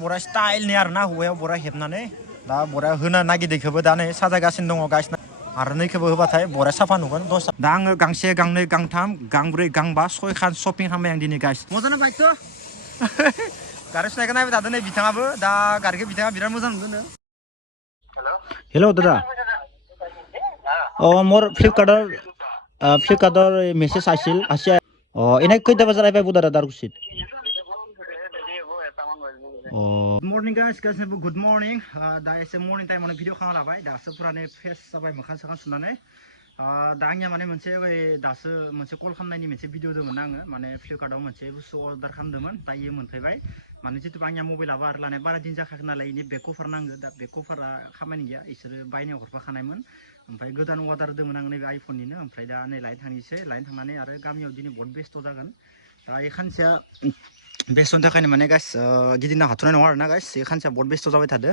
बरा स्टाइलनि आरोना हौवायाव बरा हेबनानै दा बरा होनो नागिरदैखौबो दा नै साजायगासिनो दङ गाइस आरो नैखौबो होबाथाय बरा साफा नुगोन दस दा आङो गांसे गांनै गांथाम गांब्रै गांबा सयखान शपिं खालामबाय आं दिनै गाइस मोजां बाइकथ' गारि सुनायखौ नायबाय थादों नै बिथाङाबो दा गारिखौ बिथाङा बिराद मोजां नुदों हेल' दादा मोर फ्लिपकार्टर मेसेज आसी एने खैटा बाजार आइबाय दादा दारकुसित मर्निं गाइस गासिबो गुड मर्निं दा एसे मर्निं टाइमावनो भिडिअ खालामना लाबाय दासो फुराने फ्रेस जाबाय मोखां सोखां सुनानै दा आंनिया माने मोनसे दासो मोनसे कल खालामनायनि मोनसे भिडिअ दंमोन आङो माने फ्लिपकार्टआव मोनसे बुस्थु अर्डार खालामदोंमोन दा इयो मोनफैबाय माने जितु आंनिया मबाइलाबो आरो लानाय बारा दिन जाखायाखै नालाय इनि बेक कभार नांगो दा बेक कभारा खामानि गैया इसोरो बायनायाव हरफाखानायमोन ओमफ्राय गोदान अर्डार होदोंमोन आं नैबे आइफननिनो ओमफ्राय दा नै लायनो थांनोसै लायनो थांनानै आरो गामियाव दिनै बहुत बेस्थ' जागोन दा इ खानसेया बेस्थ'नि थाखायनो माने गाइस गिदिंनो हाथ'नाय नङा आरोना गाइस इ खानसेया बहुत बेस्थ' जाबाय थादो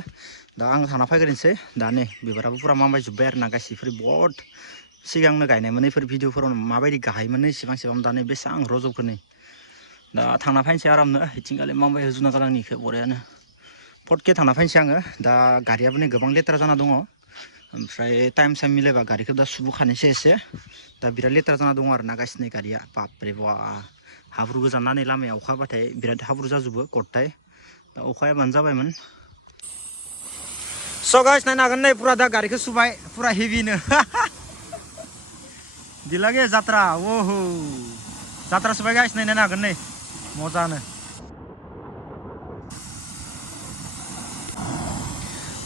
दा आं थांना फैग्रोनोसै दा नै बिबाराबो पुरा मामबायजोब्बाय आरोना गाइस इफोर बहुत सिगांनो गायनायमोन इफोर भिडिअफोराव माबायदि गाहायमोन इसेबां दा नै बेसेबां रज'खो नै दा थांना फैनोसै आरामनो इथिंगालि मामबाय होजुना गालांनि इखो बरियानो फटके थांना फैनोसै आङो दा गारियाबो नै गोबां लेथ्रा जाना दङ ओमफ्राय टाइम मिलायबा गारिखौ दा सुबोखानोसै एसे दा बिराद लेथ्रा जाना दङ आरोना गाइस नै गारिया बापरे बा हाब्रु गोजाना नै लामाया अखा हाबाथाय बिराद हाब्रु जाजोबो गथाय दा अखाया बानो जाबायमोन स' गाइस नायनो हागोन नै पुरा दा गारिखौ सुबाय पुरा हेभिनो दिलागे जात्रा ओहो जात्रा सुबाय गाइस नायनो हागोन नै मजानो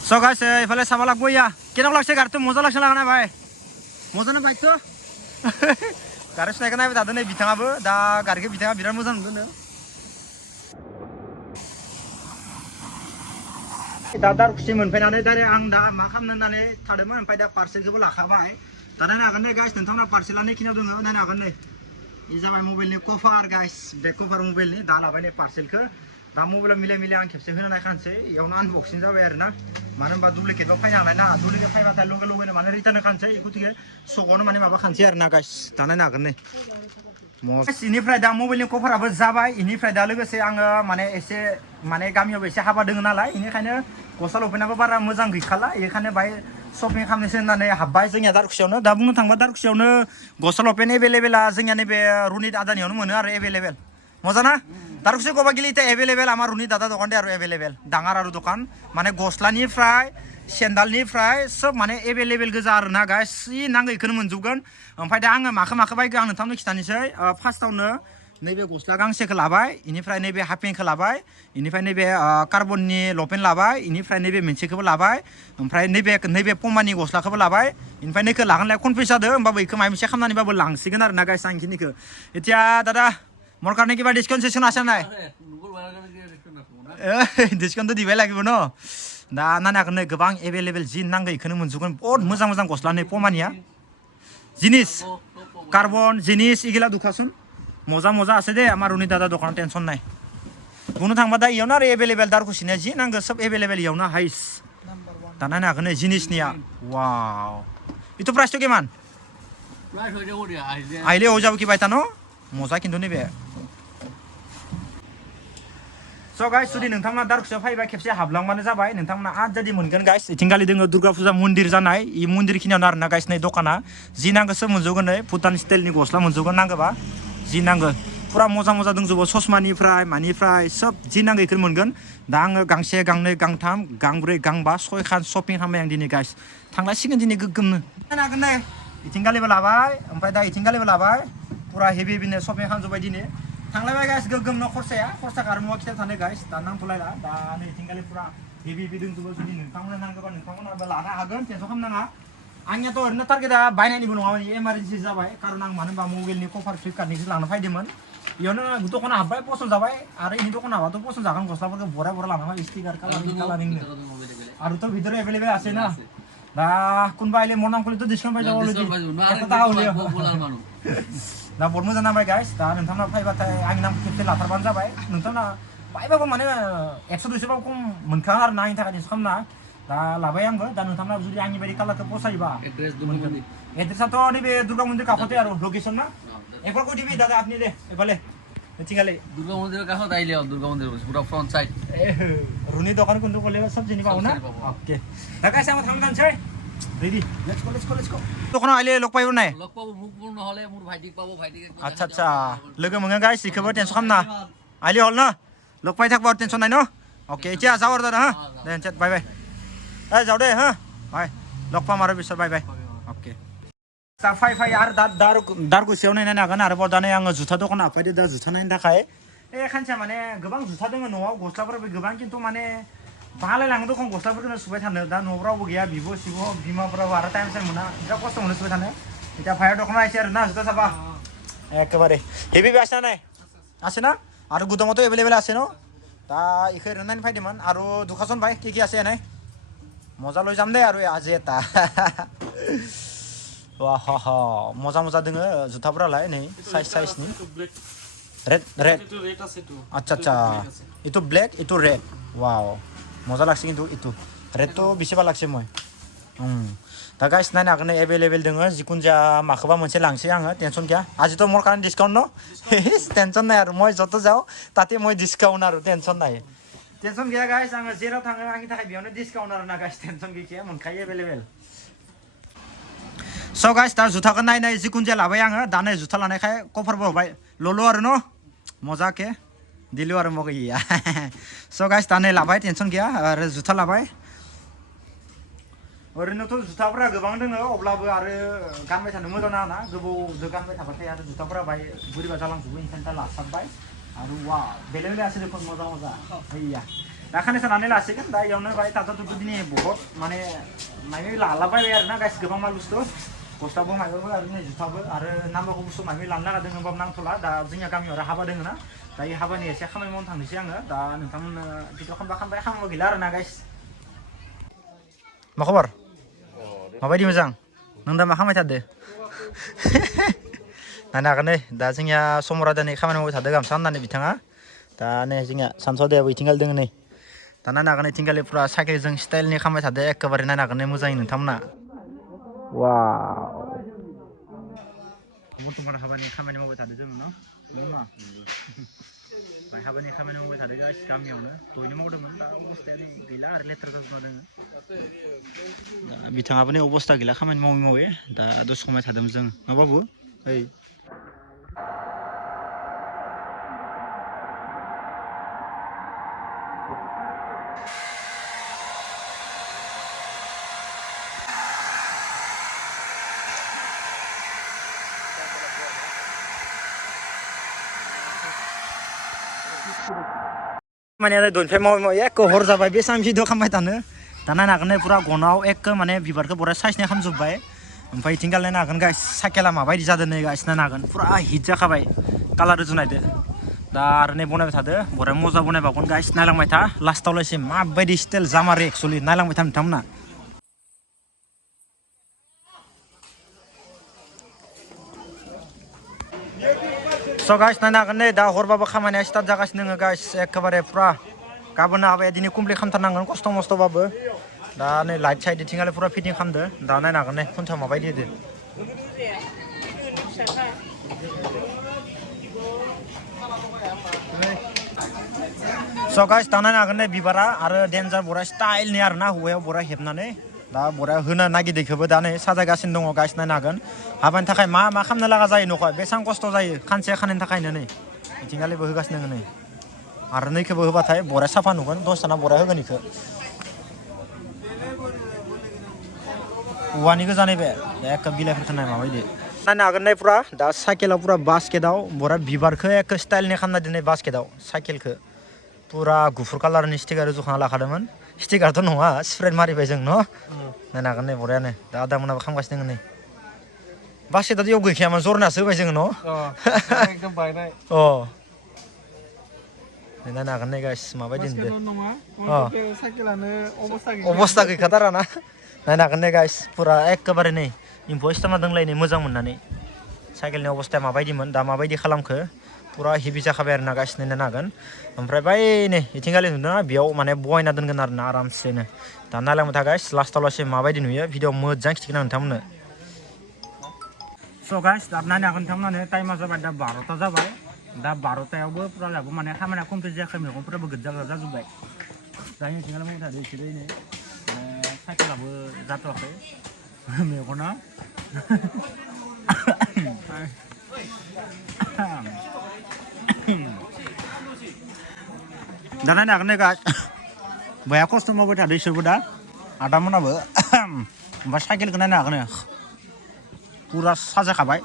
स' गाइस इफाले साबा लागबोया केनाव लागसे गारिथ' मजा लागसे लागाना भाई मजानो बाइकथ' गारि सुनायखौ नायबाय थादों नै बिथाङाबो दा गारिखौ बिथाङा बिराद मोजां नुदों दा दारकुसि मोनफैनानै डाइरेक्ट आं दा मा खालामनो होननानै थादोंमोन ओमफ्राय दा पार्सेलखौबो लाखाबाय दा नायनो हागोन नै गाइस नोंथांमोना पार्सेला नैखिनियाव दङ नायनो हागोन नै इ जाबाय मबाइलनि कभार गाइस बेक कभार मबाइलनि दा लाबाय नै पार्सेलखौ दा मबाइलाव मिलाय आं खेबसे होनो नायखानोसै इयावनो आनबक्सिं जाबाय आरोना मानो होनबा दुप्लिकेटबो फैनो हानाय ना दुप्लिकेट फैबाथाय लगेनो माने रिटार्न होखानोसै गथिखे सकावनो माने माबा खानोसै आरोना गाइस दा नायनो हागोन नै इनिफ्राय दा मबाइलनि कभाराबो जाबाय इनिफ्राय दा लोगोसे आङो माने एसे माने गामियावबो एसे हाबा दङ नालाय इनिखायनो गस्ला लंपेन्टआबो बारा मोजां गैखाला बेखायनो बाहाय शपिं खालामनोसै होननानै हाबबाय जोंनिया दारकुसियावनो दा बुंनो थाङोबा दारकुसियावनो गस्ला लंपेन्ट एभेलेबेला जोंनिया नैबे रुनित आदानियावनो मोनो आरो एभेलेबेल मजाना दारकुसि गबा गिलित एभेलेबेल आमार रुनित दादा दखान दे आरो एभेलेबेल डाঙर आरो दखान माने गस्लानिफ्राय सेन्डालनिफ्राय सब माने एभेलेबेल गोजा आरोना गाइस नांगौ इखौनो मोनजोबगोन ओमफ्राय दा आङो माखौ बायगोन आं नोंथांनो खिथानोसै फार्स्टआवनो नैबे गस्ला गांसेखौ लाबाय इनिफ्राय नैबे हाफ पेन्टखौ लाबाय इनिफ्राय नैबे कार्बननि लंपेन्ट लाबाय इनिफ्राय नैबे मोनसेखौबो लाबाय ओमफ्राय नैबे पमानि गस्लाखौबो लाबाय इनिफ्राय नैखौ लागोनलाय कनफिउस जादों होमबाबो इखौ माबा मोनसे खालामनानैबाबो लांसिगोन आरोना गाइस आं इखिनिखौ एथिया दादा मोर कारणे किबा डिसकाउन्ट सेसन আছে নাই डिसकाउन्ट दिबाय লাগিব न दा नायनो हागोन नै गोबां एभेलेबेल जि नांगौ इखौनो मोनजोबगोन बहुत मोजां गस्ला नै पमानिया जिनिस कार्बन जिनिस इगेला दुखासुन मजा আছে दे आमार रुनि दादा दखान टेनसन নাই बुंनो थांबा दा इयावनो आरो एभेलेबेल दारकुसिनिया जि नांगौ सब एभेलेबेल इयावनो हाइस दा नायनो हागोन नै जिनिसनिया वाव इथ' प्राइसथ' किमान आइले हो যাব কি বাইতা ন मजा खिन्थु नैबे स' गाइस जुदि नोंथांमोना दारकुसियाव फैबा खेबसे हाबलांबानो जाबाय नोंथांमोना आद जुदि मोनगोन गाइस इथिंगालि दोङो दुर्गा फुजा मन्दिर जानाय इ मन्दिर खिनियावनो आरोना गाइस नै दखाना जि नांगौ सब मोनजोबगोन नै भुटान स्टाइलनि गस्ला मोनजोबगोन नांगौबा जि नांगौ पुरा मोजां दंजोबो ससमानिफ्राय मानिफ्राय सब जि नांगौ इखौनो मोनगोन दा आङो गांसे गांनै गांथाम गांब्रै गांबा सयखान शपिं खालामबाय आं दिनै गाइस थांनांसिगोन दिनै गोगोमनो नायनो हागोन नै इथिंगालिबो लाबाय ओमफ्राय दा इथिंगालिबो लाबाय पुरा हेभिनो शपिं खालामजोब्बाय दिनै थांलायबाय गाइस गोगोमनो खरसाखौ आरो मुवा खिथा थानो गाइस दा नांथ'लायला दा नै इथिंगालि पुरा हेभि दंजोबो जुदि नोंथांमोना नांगौबा नोंथांमोनाबो लानो हागोन टेनसन खालामनाङा आंनियाथ' ओरैनो टारगेटआ बायनायनिबो नङामोन इमारजेन्सि जाबाय कारन आं मानो होनबा मबाइलनि कभार फ्लिपकार्टनिसो लानो फैदोंमोन इयावनो दखाना हाबबाय पसन्द जाबाय आरो इनि दखाना हाबाथ' पसन्द जागोन गस्लाफोरखौ बरा लानांबाय स्टिकार कालारिंनो आरोथ' भितरे एभेलेबेल আছে ना दा কোনবা আইলে মন নাম করলে তো ডিসকাউন্ট পাই যাব অলরেডি এত টাকা হলিও दा बहुत मोजां नांबाय गाइस दा नोंथांमोना फैबाथाय आंनि नामखौ खेबसे लाथारबानो जाबाय नोंथांमोना बायबाबो माने 100 200 खम मोनखागोन आरो ना आंनि थाखाय डिसकाउन्ट ना दा लाबाय आंबो दा नोंथांमोना जुदि आंनि बायदि कालारखौ पसायोबा एड्रेसाथ' नैबे दुर्गा मन्दिर काखते आरो लोकेसन ना একবার কই দিবি দাদা আপনি দে এবালে मिथिंगाले दुर्गा मन्दिर काखत आइले दुर्गा मन्दिर पुरा फ्रन्ट साइड रुनी दोकान कुनটো कले सब जिनि पाउ ना ओके दा गाइस आमा थांग जान्छै रेडी लेट्स गो दखानाव आइले लग पाइबो नाय लग पाबो मुख बुं नहले मुर भाइटिक पाबो भाइटिक अच्छा अच्छा लोगो मोनगोन गाइस इखोबो टेनसन खामना आइले हल ना लग पाइ थाकबो टेनसन नाय न ओके इचा जावर दा हा देन चेट बाय बाय ए जाव दे हा बाय लग पा मारो बिसोर बाय बाय ओके दा फाइ आरो दार गुसेयाव नायनो हागोन आरो बदानै आङो जुथा दखान आफायदो दा जुथा नायनो थाखाय खानसे माने गोबां जुथा दङ न'आव गस्लाफोराबो गोबां खिन्थु माने बालायलाङो दखान गस्लाफोरखौनो सुबाय थानो दा न'आव रावबो गैया बिब' सिब' बिमाफोराबो आरो टाइम मोना बिराद खस्थ' मोनो सुबाय थानो এতিয়া ভাইৰ দোকানত আহিছে আৰু না जुथा চাবা একেবাৰে হেভি আছে না নাই আছে না আৰু গুদামতো এভেইলেবল আছে ন दा ইখে ৰনাইন ফাইদিমান আৰু দুখাজন ভাই কি আছে এনে মজা লৈ যাম দে আৰু আজি এটা वाह हा मजा दोङो जुथाफोरालाय नै साइजनि रेड अच्छा इटु ब्लेक इटु रेड वाव मजा लागছে কিন্তু इटु रेड तो बेसेबा लागছে মই दा गाइस नायनो हागोन एभेलेबल दोङो जिकुन जा माखोबा मोनसे लांसै आङो टेनसन गैया आजितो मोर कारण डिस्काउंट न टेनसन নাই আৰু মই যত যাও তাতে মই ডিসকাউন্ট আৰু टेनसन गैया गाइस आङो जेराव थाङो आंनि थाखाय बेयावनो डिसकाउन्ट आरो ना गाइस टेनसन गैया मोनखायो एभेलेबल So guys, दा जुथाखौ नायनाय जिकुन जे लाबाय आङो दा नै जुथा लानायखाय कफरबो होबाय ल'ल' आरो न मजाके दिलु आरो मग गैया so guys दा नै लाबाय टेनसन गैया आरो जुथा लाबाय ओरैनोथ' जुथाफोरा गोबां दङ अब्लाबो आरो गानबाय थानो मोजां नाङा ना गोबावजो गानबाय थाबाथाय आरो जुथाफोरा बाय बोरैबा जालांजोबो ओंखायनो दा लासाबबाय आरो वा बेलेग आसे देखोन मजा हैया दा खानै सानानै लासिगोन दा इयावनो बाय ताता तुतु दिनै बहुत माने माने लालाबाय आरो ना गाइस गोबां माल बुस्थु गस्लाबो माइबाबो आरो नै जुथाबो आरो नांबावगौ बुस्थु माइबा लानो लागा दोङो होमबाबो नांथ'ला दा जोंनिया गामियाव आरो हाबा दोङो ना दा इ हाबानि एसे खामानि मावनो थांनोसै आङो दा नोंथांमोननो भिडिअ खालामबाय खामानिबो गैला आरो ना गाइस मा खबर माबायदि मोजां नों दा मा खालामबाय थादो नायनो हागोन नै दा जोंनिया समरा दिनै खामानि मावबाय थादो गामसा होननानै बिथाङा दा नै जोंनिया सानस'देयाबो इथिंगाल दोङो नै दा नायनो हागोन इथिंगालि पुरा साइकेलजों स्टाइलनि खालामबाय थादो एखेबारे नायनो हागोन मोजाङै नोंथांमोना वाव बर्थमान हाबानि खामानि मावबाय थादो जोङो न नङा बाय हाबानि खामानि मावबाय थादो गाइस गामियावनो दयनो मावदोंमोन दा अबस्थाया गैला आरो लेथ्रा जाजोबना दोङो दा बिथाङाबो नै अबस्था गैला खामानि मावै दा दसे समाय थादोंमोन जों मा बाबु ओइ माने दोनफाय मावै एक हर जाबाय बेसां भिडिअ खालामबाय थानो दा नायनो हागोन पुरा गनाव एक माने बिबारखौ बरा साइजनि खालामजोब्बाय ओमफ्राय इथिंगाल नायनो हागोन गाइस साइकेला माबायदि जादों नै गाइस नायनो हागोन पुरा हिट जाखाबाय कालार रुजुनायदो दा आरो नै बनायबाय थादो बरा मजा बनायबावगोन गाइस नायलांबाय था लास्टावलायसिम माबायदि स्टाइल जामारो एक्चुअली नायलांबाय था नोंथांमोना So guys नायनो हागोन नै दा हरबाबो खामानिया स्टार्ट जागासिनो दङ गाइस एखेबारे पुरा गाबोन हाबाया दिनै कमप्लिट खालामथारनांगोन खस्थ' मस्थ'बाबो दा नै लाइट साइड इथिंगाले पुरा फिटिं खालामदो दा नायनो हागोन नै खुन्था माबायदि होदो So guys दा नायनो हागोन नै बिबारा आरो डेन्जार बरा स्टाइलनि आरो ना हौवायाव बरा हेबनानै दा बरा होनो नागिरदोंखौबो दा नै साजायगासिनो दङ गाइस नायनो हागोन हाबानि थाखाय मा खालामनो लागा जायो न'खौ बेसेबां खस्थ' जायो खानसे खानैनि थाखायनो नै इथिंगालिबो होगासिनो दङ नै आरो नैखौबो होबाथाय बरा साफा नुगोन दसथाना बरा होगोन इखौ औवानि गोजा नैबे एक बिलाइफोरखौ नाय माबायदि नायनो हागोन नै पुरा दा साइकेलाव पुरा बास्केटआव बरा बिबारखौ एक स्टाइलनि खालामना दोननाय बास्केटआव साइकेलखौ पुरा गुफुर कालारनि स्टिकार जुखाना लाखादोंमोन स्टिकारथ' नङा स्प्रे मारिबाय जों न' नायनो हागोन नै बरायानो दा आदामोनाबो खालामगासिनो दङ नै बास्केटआथ' इयाव गैखायामोन जरनासो होबाय जोङो न' एकदम बायनाय नायनो हागोन नै गाइस माबायदि नुदों अबस्था गैखाथारा ना नायनो हागोन नै गाइस पुरा एखेबारे नै इम्फौ सिस्टेमा दंलायनै मोजां मोननानै साइकेलनि अबस्थाया माबायदिमोन दा माबायदि खालामखो पुरा हेभि जाखाबाय आरो ना गाइस नायनो हागोन ओमफ्राय बै नै इथिंगालि नुदोंना बेयाव माने बहायना दोनगोन आरो ना आरामसेनो दा नायलांबाय था गाइस लास्टावलासे माबायदि नुयो भिडिअ मोजां खिथिगोन आं नोंथांमोननो So guys दा नायनो हागोन नोंथांमोनानो टाइमा जाबाय दा 12ता जाबाय दा 12टायावबो पुरा लाबो माने खामानिया कमप्लिट जायाखै मैगंफोराबो गोजा जाजोब्बाय जायनि सिगां बुंनो थादों इसोरो नै साइकेलाबो जाथ'वाखै मेगना दा नायनो हागोन गाय बाया खस्थ' मावबाय थादों इसोरबो दा आदामोनाबो ओमफ्राय साइकेलखौ नायनो हागोन पुरा साजाखाबाय